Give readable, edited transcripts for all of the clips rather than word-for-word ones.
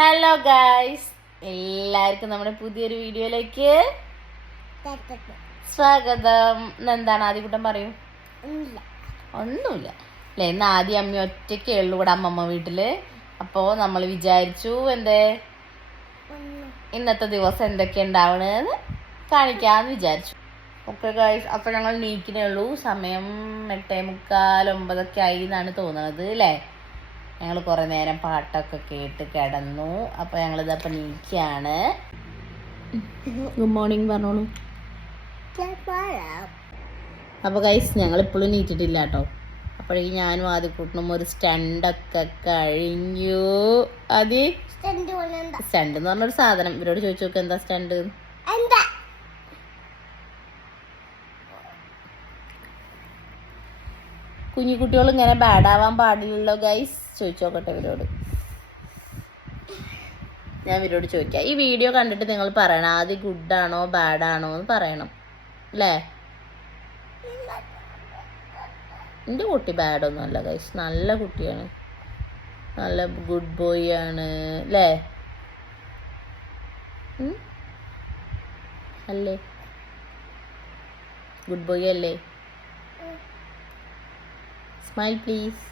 Hello guys, എല്ലാവർക്കും നമ്മുടെ പുതിയൊരു വീഡിയോയിലേക്ക് സ്വാഗതം. എന്താണ് ആദ്യകൂട്ടം പറയൂ? ഒന്നുമില്ല അല്ലേ? ഇന്ന് ആദ്യം അമ്മ ഒറ്റയ്ക്കേ ഉള്ളൂ ഇവിടെ അമ്മമ്മ വീട്ടില്. അപ്പോൾ നമ്മൾ വിചാരിച്ചു ഇന്നത്തെ ദിവസം എന്തൊക്കെ ഉണ്ടാവണെന്ന് കാണിക്കാന്ന് വിചാരിച്ചു. ഓക്കെ ഗായ്സ്, അപ്പോൾ ഞങ്ങൾ നീക്കണേ ഉള്ളൂ. സമയം 8:45, 9 ആയി എന്നാണ് തോന്നുന്നത് അല്ലേ? ഞങ്ങൾ കുറേ നേരം പാട്ടൊക്കെ കേട്ട് കിടന്നു. അപ്പോൾ ഞങ്ങളിതപ്പോൾ നീക്കുകയാണ്. ഗുഡ് മോർണിംഗ് പറഞ്ഞോളൂ. അപ്പോൾ ഗൈസ്, ഞങ്ങളിപ്പോഴും നീറ്റിട്ടില്ല കേട്ടോ. അപ്പോഴേക്കും ഞാനും ആദ്യക്കൂട്ടനും ഒരു സ്റ്റണ്ടൊക്കെ കഴിഞ്ഞു. സ്റ്റണ്ട് എന്ന് പറഞ്ഞൊരു സാധനം. ഇവരോട് ചോദിച്ചു നോക്ക് എന്താ സ്റ്റണ്ട്. കുഞ്ഞിക്കുട്ടികൾ ഇങ്ങനെ ബാഡാവാൻ പാടില്ലല്ലോ ഗൈസ്. ചോദിച്ചു നോക്കട്ടെ ഇവരോട്. ഞാൻ ഇവരോട് ചോദിക്കാം. ഈ വീഡിയോ കണ്ടിട്ട് നിങ്ങൾ പറയണം ആദ്യം ഗുഡാണോ ബാഡാണോ എന്ന് പറയണം അല്ലേ? എൻ്റെ കുട്ടി ബാഡൊന്നും അല്ല ഗൈസ്, നല്ല കുട്ടിയാണ്, നല്ല ഗുഡ് ബോയ് ആണ് അല്ലേ? അല്ലേ? ഗുഡ് ബോയ് അല്ലേ? Smile please.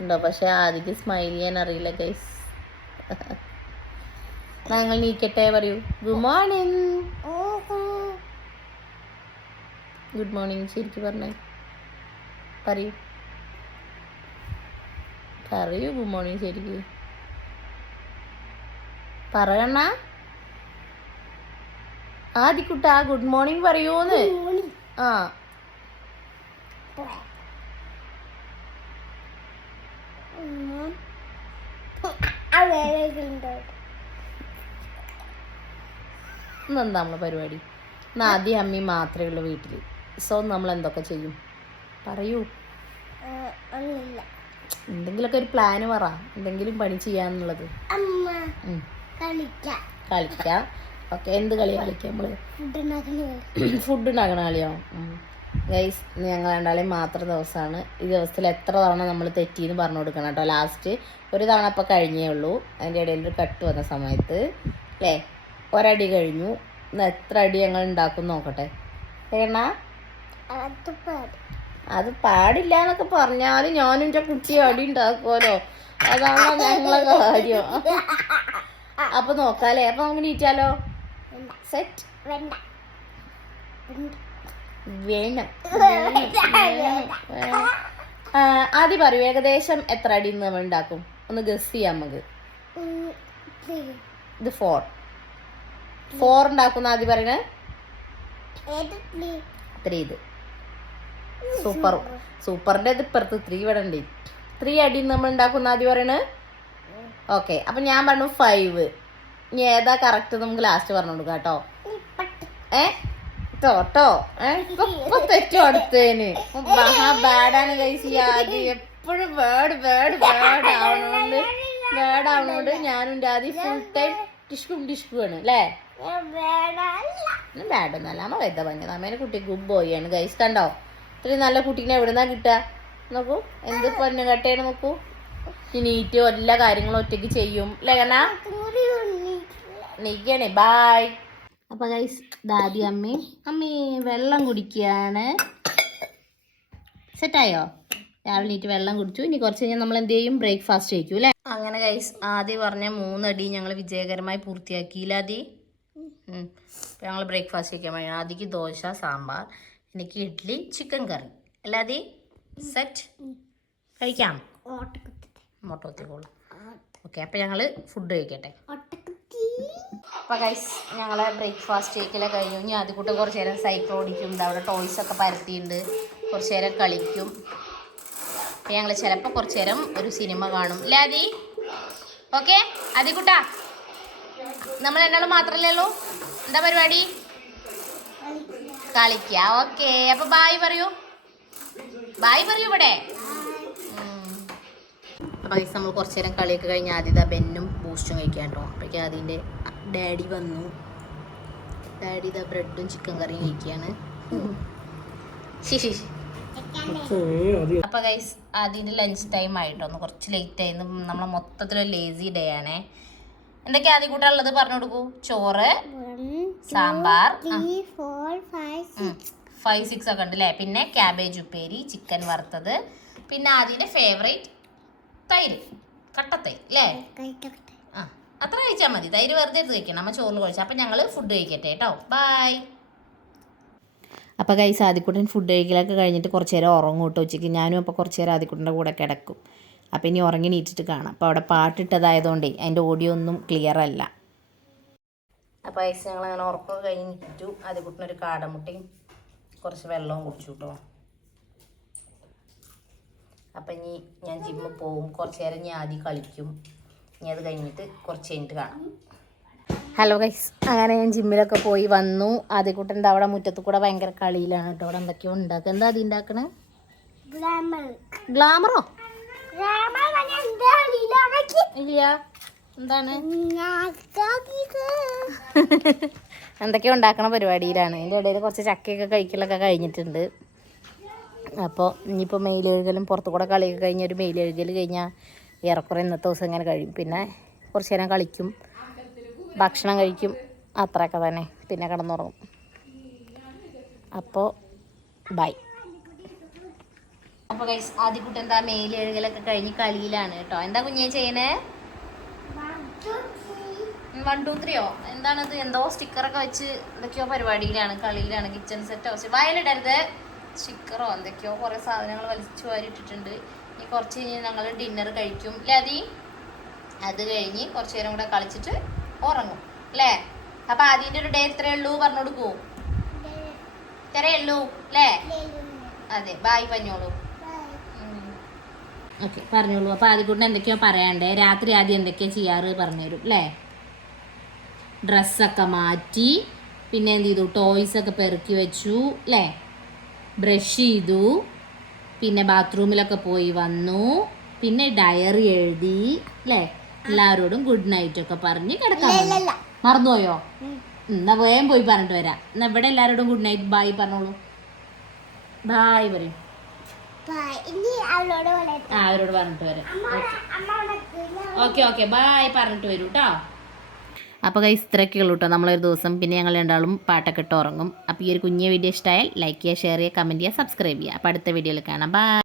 ഉണ്ടോ? പക്ഷെ ആദ്യം സ്മൈൽ ചെയ്യാൻ അറിയില്ല ഗൈസ്. ഞങ്ങൾ നീക്കട്ടെ പറയൂ. Good morning. ഗുഡ് മോർണിംഗ് ശരിക്കും പറഞ്ഞേ. പറയൂ പറയൂ ഗുഡ് മോർണിംഗ് ശരിക്കും പറയണ. ആദ്യക്കുട്ടാ ഗുഡ് മോർണിംഗ് പറയൂന്ന്. ആ ഇന്നെന്താ നമ്മളെ പരിപാടി? ഇന്ന് ആദ്യം അമ്മി മാത്രമേ ഉള്ളൂ വീട്ടിൽ. സോ നമ്മൾ എന്തൊക്കെ ചെയ്യും പറയൂ. എന്തെങ്കിലുമൊക്കെ ഒരു പ്ലാന് പറ, എന്തെങ്കിലും പണി ചെയ്യാന്നുള്ളത്. കളിക്കാം. ഓക്കെ, എന്ത് കളി കളിക്കാം നമ്മള്? ഫുഡ് ഉണ്ടാക്കണ കളിയോ? ഗൈസ്, ഞങ്ങൾ രണ്ടാളെയും മാത്രം ദിവസമാണ്. ഈ ദിവസത്തിൽ എത്ര തവണ നമ്മൾ തെറ്റിന്ന് പറഞ്ഞു കൊടുക്കണം കേട്ടോ. ലാസ്റ്റ് ഒരു തവണ ഇപ്പോൾ കഴിഞ്ഞേ ഉള്ളൂ. അതിൻ്റെ ഇടയിൽ ഒരു കട്ട് വന്ന സമയത്ത് അല്ലേ, ഒരടി കഴിഞ്ഞു. ഇന്ന് എത്ര അടി ഞങ്ങൾ ഉണ്ടാക്കും നോക്കട്ടെ. ഏണ അത് പാടില്ല എന്നൊക്കെ പറഞ്ഞാലും ഞാനും എൻ്റെ കുട്ടി അടി ഉണ്ടാക്കുമല്ലോ. അതാണോ ഞങ്ങളെ കാര്യം. അപ്പൊ നോക്കാല്ലേ? അപ്പൊ നമുക്ക് നീറ്റാലോ? സെറ്റ് വേണം. ആദ്യം പറയൂ, ഏകദേശം എത്ര അടി നമ്മൾ ഉണ്ടാക്കും? ഒന്ന് ഗസ് ചെയ്യാം നമുക്ക്. ഇത് 4 ഉണ്ടാക്കുന്ന ആദ്യം പറയണേ. 3 ഇത് സൂപ്പറിന്റെ ഇത് ഇപ്പുറത്ത് 3 ഇവിടെ ഉണ്ട്. 3 അടി നമ്മൾ ഉണ്ടാക്കുന്ന ആദ്യം പറയണേ. ഓക്കെ, അപ്പൊ ഞാൻ പറഞ്ഞു 5. ഇനി ഏതാ കറക്റ്റ് നമുക്ക് ലാസ്റ്റ് പറഞ്ഞു കൊടുക്കാം കേട്ടോ. ട്ടോ ഇപ്പൊ തെറ്റും അടുത്തേന്. ബാഡാണ് കഴിച്ച് ആദ്യം എപ്പോഴും വേർഡ് ഞാനും ആദ്യം ഫുൾ ടൈം ഡിഷ്കു ആണ് അല്ലേ? ബാഡൊന്നല്ല, അമ്മ വൈദ്യ പറഞ്ഞത്. അമ്മേനെ കുട്ടി ഗുഡ് ബോയ് ആണ് ഗൈസ്. കണ്ടോ ഇത്രയും നല്ല കുട്ടീനെ എവിടുന്നാ കിട്ടുക? നോക്കൂ എന്ത് പൊന്നു കട്ടയാണ്. നോക്കൂ, നീറ്റ് എല്ലാ കാര്യങ്ങളും ഒറ്റയ്ക്ക് ചെയ്യും അല്ലേ? കണ്ണാ നീക്കണേ. ബായ്. അപ്പൊ ഗൈസ്, ദാദി അമ്മേ വെള്ളം കുടിക്കുകയാണ്. സെറ്റായോ? രാവിലെ നീറ്റ് വെള്ളം കുടിച്ചു. ഇനി കുറച്ച് കഴിഞ്ഞാൽ നമ്മൾ എന്ത് ചെയ്യും? ബ്രേക്ക്ഫാസ്റ്റ് കഴിക്കും അല്ലേ? അങ്ങനെ ഗൈസ്, ആദ്യം പറഞ്ഞ 3 അടി ഞങ്ങൾ വിജയകരമായി പൂർത്തിയാക്കിയില്ല. ഞങ്ങൾ ബ്രേക്ക്ഫാസ്റ്റ് കഴിക്കാൻ വേണ്ടി ആദ്യക്ക് ദോശ, സാമ്പാർ, എനിക്ക് ഇഡ്ഡലി, ചിക്കൻ കറി. അല്ലാതെ സെറ്റ് കഴിക്കാം. മോട്ടോത്തിക്കോളൂ. ഓക്കെ, അപ്പം ഞങ്ങൾ ഫുഡ് കഴിക്കട്ടെ. അപ്പോൾ ഗൈസ്, ഞങ്ങളെ ബ്രേക്ക്ഫാസ്റ്റ് കഴിക്കലൊക്കെ കഴിഞ്ഞു. ഇനി ആദ്യക്കൂട്ട് കുറച്ച് നേരം സൈക്കിൾ ഓടിക്കും. അവിടെ ടോയ്സൊക്കെ പരത്തിയിട്ടുണ്ട്. കുറച്ച് നേരം കളിക്കും. അപ്പോൾ ഞങ്ങൾ ചിലപ്പോൾ കുറച്ച് നേരം ഒരു സിനിമ കാണും അല്ലേ ആദി? ഓക്കെ ആദ്യക്കൂട്ടാ, നമ്മൾ രണ്ടാളും മാത്രമല്ലേ ഉള്ളൂ. എന്താ പരിപാടി? കളിക്കുക. ഓക്കെ, അപ്പോൾ ബായ് പറയൂ. ഇവിടെ. അപ്പോൾ ഗൈസ്, നമ്മൾ കുറച്ച് നേരം കളിയൊക്കെ കഴിഞ്ഞ് ആദ്യത്തെ ബെന്നും ബൂസ്റ്റും കഴിക്കാം കേട്ടോ. അപ്പോഴേക്കും അതിൻ്റെ ഡാഡി വന്നു. ഡാഡി ഇതാ ബ്രെഡും ചിക്കൻ കറിയും കഴിക്കുകയാണ്. അപ്പോൾ ഗൈസ് അതിൻ്റെ ലഞ്ച് ടൈം ആയിട്ടൊന്ന് കുറച്ച് ലേറ്റ് ആയിരുന്നു. നമ്മളെ മൊത്തത്തിലൊരു ലേസി ഡേ ആണേ. എന്തൊക്കെയാ ആദ്യം കൂടെ ഉള്ളത് പറഞ്ഞു കൊടുക്കൂ. ചോറ്, സാമ്പാർ, 5-6 ഒക്കെ ഉണ്ട് അല്ലേ. പിന്നെ ക്യാബേജ് ഉപ്പേരി, ചിക്കൻ വറുത്തത്, പിന്നെ ആദ്യത്തെ ഫേവറേറ്റ് തൈര്, കട്ടത്തൈര് അല്ലേ. ആ അത്ര കഴിച്ചാൽ മതി. തൈര് വെറുതെ എടുത്ത് കഴിക്കണം. നമ്മൾ ചോറിൽ കഴിച്ചാൽ. അപ്പം ഞങ്ങൾ ഫുഡ് കഴിക്കട്ടെ കേട്ടോ. ബൈ. അപ്പോൾ ഗൈസ് ആദിക്കുട്ടൻ ഫുഡ് കഴിക്കലൊക്കെ കഴിഞ്ഞിട്ട് കുറച്ച് നേരം ഉറങ്ങും കേട്ടോ ഉച്ചയ്ക്ക്. ഞാനും അപ്പോൾ കുറച്ച് നേരം ആദിക്കുട്ടൻ്റെ കൂടെ കിടക്കും. അപ്പോൾ ഇനി ഉറങ്ങി നീറ്റിട്ട് കാണാം. അപ്പോൾ അവിടെ പാട്ടിട്ടതായതുകൊണ്ടേ അതിൻ്റെ ഓഡിയോ ഒന്നും ക്ലിയർ അല്ല. അപ്പോൾ ഗൈസ് ഞങ്ങൾ അങ്ങനെ ഉറക്കം കഴിഞ്ഞ് നീറ്റു. ആദിക്കുട്ടനൊരു കാടമുട്ടയും കുറച്ച് വെള്ളവും കുടിച്ചു കേട്ടോ. അപ്പം ഇനി ഞാൻ ജിമ്മിൽ പോവും. കുറച്ച് നേരം ഞാൻ ആദ്യം കളിക്കും. ഇനി അത് കഴിഞ്ഞിട്ട് കുറച്ച് കഴിഞ്ഞിട്ട് കാണാം. ഹലോ ഗൈസ്, അങ്ങനെ ഞാൻ ജിമ്മിലൊക്കെ പോയി വന്നു. ആദ്യക്കുട്ടൻ്റെ അവിടെ മുറ്റത്ത് കൂടെ ഭയങ്കര കളിയിലാണ് കേട്ടോ. അവിടെ എന്തൊക്കെയോ ഉണ്ടാക്കുക. എന്താ അത് ഉണ്ടാക്കണേ? ഗ്ലാമറോ? ഇല്ല, എന്താണ്? എന്തൊക്കെയോ ഉണ്ടാക്കണ പരിപാടിയിലാണ്. അതിൻ്റെ ഇടയിൽ കുറച്ച് ചക്കയൊക്കെ കഴിക്കലൊക്കെ കഴിഞ്ഞിട്ടുണ്ട്. അപ്പോൾ ഇനിയിപ്പോൾ മെയിലെഴുകലും പുറത്തു കൂടെ കളിയൊക്കെ കഴിഞ്ഞ് ഒരു മെയിലെഴുകൽ കഴിഞ്ഞാൽ ഏറെക്കുറെ ഇന്നത്തെ ദിവസം ഇങ്ങനെ കഴിയും. പിന്നെ കുറച്ച് നേരം കളിക്കും, ഭക്ഷണം കഴിക്കും, അത്രയൊക്കെ തന്നെ. പിന്നെ കിടന്നുറങ്ങും. അപ്പോൾ ബൈ. അപ്പോൾ ഗൈസ് ആദ്യക്കുട്ടി എന്താ മെയിലെഴുകലൊക്കെ കഴിഞ്ഞ് കളിയിലാണ് കേട്ടോ. എന്താ കുഞ്ഞേ ചെയ്യണേ? 1 2 3 എന്താണത്? എന്തോ സ്റ്റിക്കറൊക്കെ വെച്ച് എന്തൊക്കെയോ പരിപാടിയിലാണ്, കളിയിലാണ്. കിച്ചൺ സെറ്റോ വയലിടരുത്, സ്റ്റിക്കറോ എന്തൊക്കെയോ കുറേ സാധനങ്ങൾ വലിച്ചു വാരിയിട്ടിട്ടുണ്ട്. ഇനി കുറച്ച് കഴിഞ്ഞ് ഞങ്ങൾ ഡിന്നർ കഴിക്കും അല്ലേ അതി? അത് കഴിഞ്ഞ് കുറച്ച് നേരം കൂടെ കളിച്ചിട്ട് ഉറങ്ങും അല്ലേ. അപ്പം ആദ്യൻ്റെ ഒരു ഡേ ഇത്രയേ ഉള്ളൂ പറഞ്ഞു കൊടുക്കൂ. ഇത്രയേ ഉള്ളൂ അല്ലേ? അതെ, ബായ് പറഞ്ഞോളൂ. ഓക്കെ പറഞ്ഞോളൂ. അപ്പോൾ ആദ്യക്കൂട്ടിന് എന്തൊക്കെയോ പറയാണ്ടേ. രാത്രി ആദ്യം എന്തൊക്കെയാ ചെയ്യാറ് പറഞ്ഞുതരും അല്ലേ. ഡ്രസ്സൊക്കെ മാറ്റി, പിന്നെ എന്ത് ചെയ്തു? ടോയ്സൊക്കെ പെറുക്കി വെച്ചു അല്ലേ. ബ്രഷ് ചെയ്തു, പിന്നെ ബാത്റൂമിലൊക്കെ പോയി വന്നു, പിന്നെ ഡയറി എഴുതി അല്ലേ. എല്ലാവരോടും ഗുഡ് നൈറ്റ് ഒക്കെ പറഞ്ഞ് കിടക്കാൻ മറന്നുപോയോ? എന്നാ വേഗം പോയി പറഞ്ഞിട്ട് വരാം. എന്നാ ഇവിടെ എല്ലാവരോടും ഗുഡ് നൈറ്റ് ബായ് പറഞ്ഞോളൂ. ബായ് പറയും. അവരോട് പറഞ്ഞിട്ട് വരാം. ഓക്കെ ബായ് പറഞ്ഞിട്ട് വരൂ കേട്ടോ. അപ്പോൾ ഗൈസ് ഇത്രയൊക്കെ ഉള്ളൂ കേട്ടോ നമ്മളൊരു ദിവസം. പിന്നെ ഞങ്ങൾ രണ്ടാളും പാട്ടൊക്കെ ഇട്ട് ഉറങ്ങും. അപ്പോൾ ഈ ഒരു കുഞ്ഞു വീഡിയോ ഇഷ്ടമായാൽ ലൈക്ക് ചെയ്യുക, ഷെയർ ചെയ്യുക, കമൻറ്റ് ചെയ്യുക, സബ്സ്ക്രൈബ് ചെയ്യുക. അപ്പോൾ അടുത്ത വീഡിയോയിൽ കാണാം. ബൈ.